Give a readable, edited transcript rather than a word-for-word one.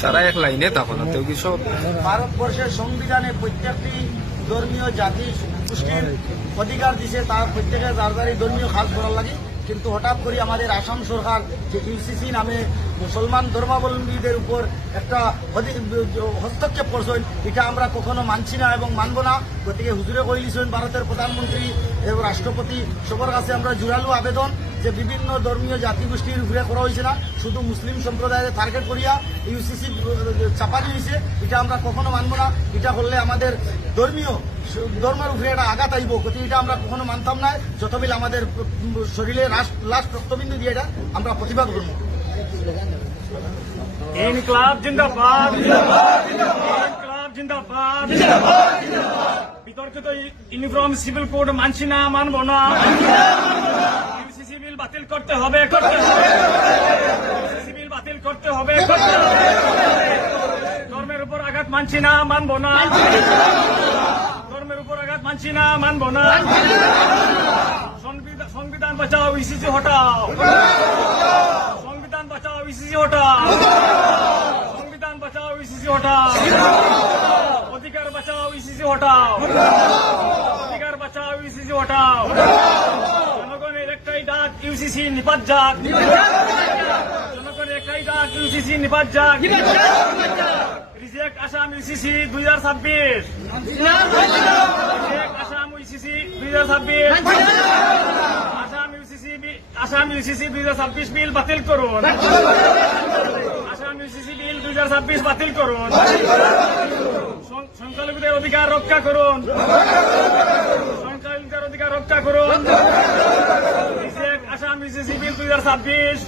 সারা এক লাইনে তখন সব ভারতবর্ষের সংবিধানে প্রত্যেকটি ধর্মীয় জাতি গোষ্ঠীর অধিকার দিছে, তার প্রত্যেকের যার ধর্মীয় খাস করার লাগে। কিন্তু হঠাৎ করে আমাদের আসাম সরকার যে ইউসিসি নামে মুসলমান ধর্মাবলম্বীদের উপর একটা হস্তক্ষেপ করছেন, এটা আমরা কখনো মানছি না এবং মানব না। গতিকে হুজুরে কই দিয়েছেন ভারতের প্রধানমন্ত্রী এবং রাষ্ট্রপতি সবার কাছে আমরা জোরালো আবেদন যে বিভিন্ন ধর্মীয় জাতিগোষ্ঠীর উপরে করা হয়েছে না, শুধু মুসলিম সম্প্রদায়ের টার্গেট করিয়া ইউসিসি চাপানি হয়েছে, এটা আমরা কখনো মানব না। এটা করলে আমাদের ধর্মের উপরে একটা আঘাত আইব, গতি এটা আমরা কখনো মানতাম না। যতবিল আমাদের শরীরে লাস্ট রক্তবিন্দু দিয়ে এটা আমরা প্রতিবাদ করবো। ইনকলাব জিন্দাবাদ, ইনকলাব জিন্দাবাদ। বিতর্কিত ইউনিফর্ম সিভিল কোড মানছি না, মানব না। ইউসিসি বিল বাতিল করতে হবে, ইউসিসি বিল বাতিল করতে হবে। ধর্মের উপর আঘাত মানছি না, মানব না। ধর্মের উপর আঘাত মানছি না, মানব না। সংবিধান বাঁচাও, ইউসিসি হটাও। সংবিধান বাঁচাও, ইউসিসি হটাও। সংবিধান বাঁচাও, ইউসিসি হটাও। অধিকার বাঁচাও, ইউসিসি হটাও। অধিকার বাঁচাও, ইউসিসি হটাও। জনগণের একটাই ডাক, ইউসিসি নিপাত যাক। জনগণের একটাই ডাক, ইউসিসি নিপাত যাক। Reject Assam UCC 2026। Reject Assam UCC 2026। Assam UCC 2026 বিল বাতিল করুন। আসাম ইউসিসি বিল 2026 বাতিল করুন। সংখ্যালঘুদের অধিকার রক্ষা করুন। সংখ্যালঘুদের অধিকার রক্ষা করুন। রিজেক্ট আসাম ইউসিসি বিল 2026।